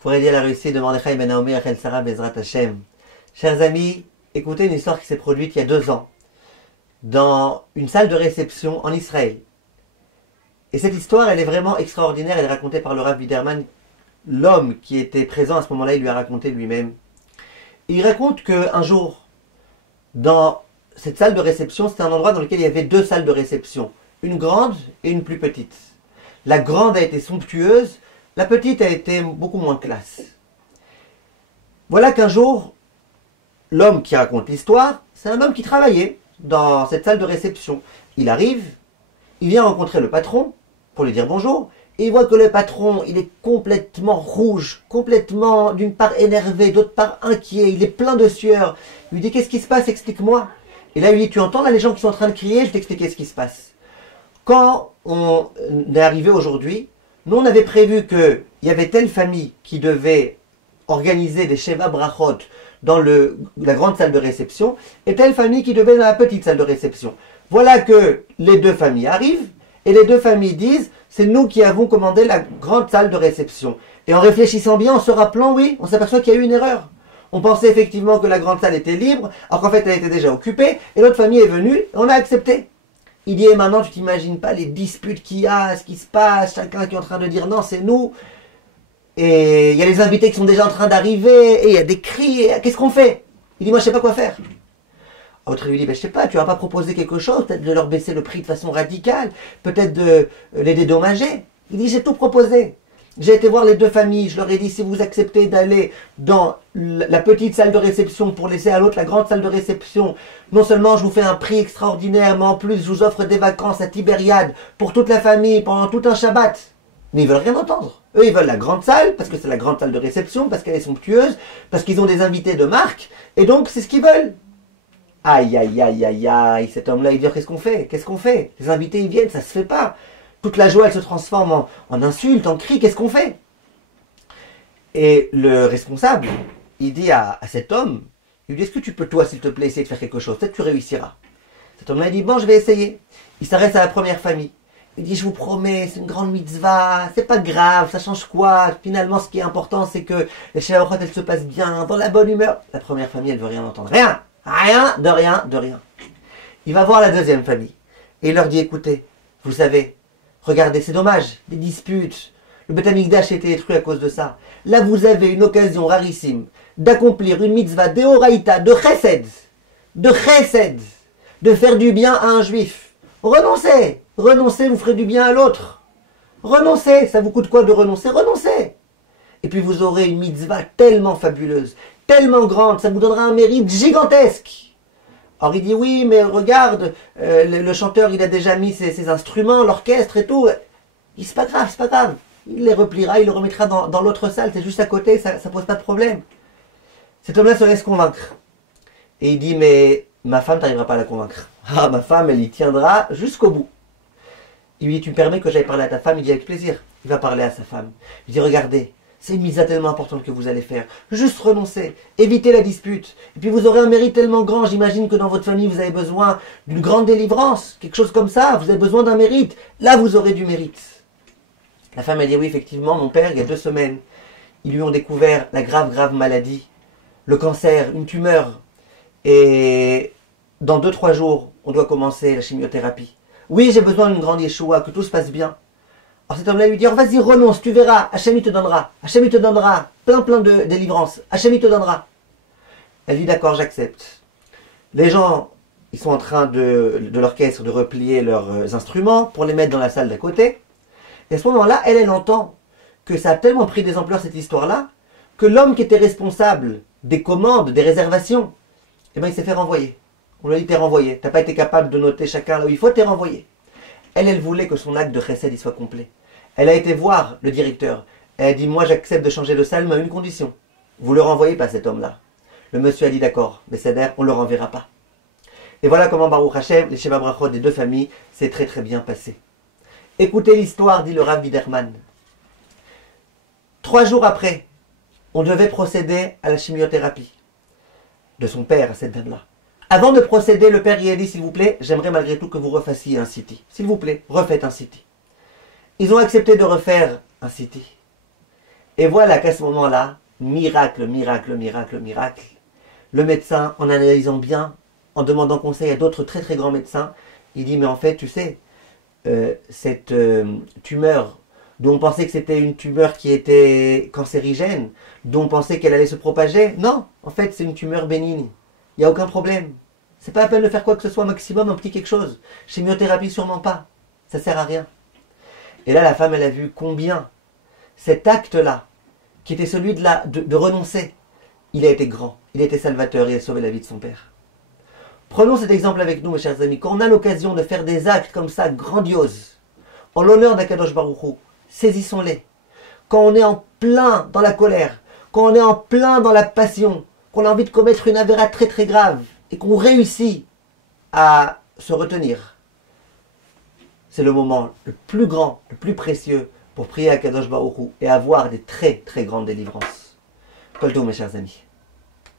pour aider à la réussite de Mordechai ben Naomi Rachel Sarah Bezrat Hashem. Chers amis, écoutez une histoire qui s'est produite il y a 2 ans dans une salle de réception en Israël. Et cette histoire, elle est vraiment extraordinaire, elle est racontée par le Rav Biderman, l'homme qui était présent à ce moment-là, il lui a raconté lui-même. Il raconte qu'un jour, dans cette salle de réception, c'était un endroit dans lequel il y avait 2 salles de réception, une grande et une plus petite. La grande a été somptueuse, la petite a été beaucoup moins classe. Voilà qu'un jour, l'homme qui raconte l'histoire, c'est un homme qui travaillait dans cette salle de réception. Il arrive, il vient rencontrer le patron pour lui dire bonjour, et il voit que le patron, il est complètement rouge, complètement d'une part énervé, d'autre part inquiet, il est plein de sueur. Il lui dit: qu'est-ce qui se passe, explique-moi. Et là, il lui dit: tu entends là les gens qui sont en train de crier, je vais t'expliquer ce qui se passe. Quand on est arrivé aujourd'hui, nous on avait prévu qu'il y avait telle famille qui devait organiser des Sheva Brachot dans la grande salle de réception, et telle famille qui devait dans la petite salle de réception. Voilà que les 2 familles arrivent, et les 2 familles disent: c'est nous qui avons commandé la grande salle de réception. Et en réfléchissant bien, en se rappelant, oui, on s'aperçoit qu'il y a eu une erreur. On pensait effectivement que la grande salle était libre, alors qu'en fait elle était déjà occupée, et l'autre famille est venue, et on a accepté. Il dit: et maintenant tu t'imagines pas les disputes qu'il y a, ce qui se passe, chacun qui est en train de dire non, c'est nous. Et il y a les invités qui sont déjà en train d'arriver, et il y a des cris, et qu'est-ce qu'on fait? Il dit: moi je sais pas quoi faire. L'autre lui dit: ben, je sais pas, tu vas pas proposer quelque chose, peut-être de leur baisser le prix de façon radicale, peut-être de les dédommager. Il dit: j'ai tout proposé. J'ai été voir les 2 familles, je leur ai dit: si vous acceptez d'aller dans la petite salle de réception pour laisser à l'autre la grande salle de réception, non seulement je vous fais un prix extraordinaire, mais en plus je vous offre des vacances à Tibériade pour toute la famille pendant tout un Shabbat. Mais ils veulent rien entendre. Eux, ils veulent la grande salle, parce que c'est la grande salle de réception, parce qu'elle est somptueuse, parce qu'ils ont des invités de marque, et donc c'est ce qu'ils veulent. Aïe, aïe, aïe, aïe, aïe, cet homme-là, il dit: qu'est-ce qu'on fait? Qu'est-ce qu'on fait? Les invités, ils viennent, ça se fait pas. Toute la joie, elle se transforme en insulte, en cri, qu'est-ce qu'on fait? Et le responsable, il dit à cet homme, il lui dit: est-ce que tu peux, toi, s'il te plaît, essayer de faire quelque chose? Peut-être que tu réussiras. Cet homme-là, il dit: bon, je vais essayer. Il s'adresse à la première famille. Il dit: je vous promets, c'est une grande mitzvah, c'est pas grave, ça change quoi? Finalement, ce qui est important, c'est que les Sheva elles se passent bien, dans la bonne humeur. La première famille, elle veut rien entendre. Rien! Rien, de rien, de rien. Il va voir la deuxième famille. Et il leur dit: écoutez, vous savez, regardez, c'est dommage, des disputes. Le Beth Amikdash a été détruit à cause de ça. Là, vous avez une occasion rarissime d'accomplir une mitzvah d'Eoraïta, de chesed, de faire du bien à un juif. Renoncez, renoncez, vous ferez du bien à l'autre. Renoncez, ça vous coûte quoi de renoncer? Renoncez. Et puis vous aurez une mitzvah tellement fabuleuse, tellement grande, ça vous donnera un mérite gigantesque. Alors il dit: oui, mais regarde, le chanteur, il a déjà mis ses instruments, l'orchestre et tout. Il dit: c'est pas grave, c'est pas grave. Il les repliera, il les remettra dans l'autre salle, c'est juste à côté, ça pose pas de problème. Cet homme-là se laisse convaincre. Et il dit: mais ma femme, t'arriveras pas à la convaincre. Ah, ma femme, elle y tiendra jusqu'au bout. Il lui dit: tu me permets que j'aille parler à ta femme? Il dit: avec plaisir. Il va parler à sa femme. Il dit: regardez, c'est une mise tellement importante que vous allez faire. Juste renoncer, éviter la dispute. Et puis vous aurez un mérite tellement grand. J'imagine que dans votre famille, vous avez besoin d'une grande délivrance. Quelque chose comme ça. Vous avez besoin d'un mérite. Là, vous aurez du mérite. La femme a dit: oui, effectivement, mon père, il y a 2 semaines, ils lui ont découvert la grave maladie. Le cancer, une tumeur. Et dans 2-3 jours, on doit commencer la chimiothérapie. Oui, j'ai besoin d'une grande Yeshua, que tout se passe bien. Alors cet homme-là lui dit: oh, vas-y, renonce, tu verras, Hachem il te donnera. Hachem il te donnera plein de délivrances. Hachem il te donnera. Elle dit: d'accord, j'accepte. Les gens, ils sont en train de l'orchestre de replier leurs instruments pour les mettre dans la salle d'à côté. Et à ce moment-là, elle entend que ça a tellement pris des ampleurs cette histoire-là, que l'homme qui était responsable des commandes, des réservations, eh ben, il s'est fait renvoyer. On lui a dit: t'es renvoyé, t'as pas été capable de noter chacun là où il faut, t'es renvoyé. Elle voulait que son acte de chesed soit complet. Elle a été voir le directeur. Elle a dit: moi j'accepte de changer de salle, mais à une condition. Vous le renvoyez pas, cet homme-là. Le monsieur a dit: d'accord, mais c'est-à-dire on le renverra pas. Et voilà comment Baruch Hashem, les Sheva Brachot des 2 familles, s'est très bien passé. Écoutez l'histoire, dit le Rav Biderman. 3 jours après, on devait procéder à la chimiothérapie de son père, à cette dame-là. Avant de procéder, le père y a dit: s'il vous plaît, j'aimerais malgré tout que vous refassiez un city. S'il vous plaît, refaites un city. Ils ont accepté de refaire un city. Et voilà qu'à ce moment-là, miracle, miracle, miracle, miracle, le médecin, en analysant bien, en demandant conseil à d'autres très très grands médecins, il dit mais en fait tu sais, cette tumeur dont on pensait que c'était une tumeur qui était cancérigène, dont on pensait qu'elle allait se propager, non, en fait c'est une tumeur bénigne, il n'y a aucun problème. C'est pas la peine de faire quoi que ce soit, maximum un petit quelque chose. Chimiothérapie sûrement pas, ça sert à rien. Et là la femme elle a vu combien cet acte-là, qui était celui de renoncer, il a été grand, il a été salvateur, il a sauvé la vie de son père. Prenons cet exemple avec nous, mes chers amis. Quand on a l'occasion de faire des actes comme ça, grandioses, en l'honneur d'Akadosh Baruch Hu, saisissons-les. Quand on est en plein dans la colère, quand on est en plein dans la passion, qu'on a envie de commettre une avéra très très grave, et qu'on réussit à se retenir, c'est le moment le plus grand, le plus précieux pour prier à Akadosh Baruch Hu et avoir des très très grandes délivrances. Kol tov, mes chers amis.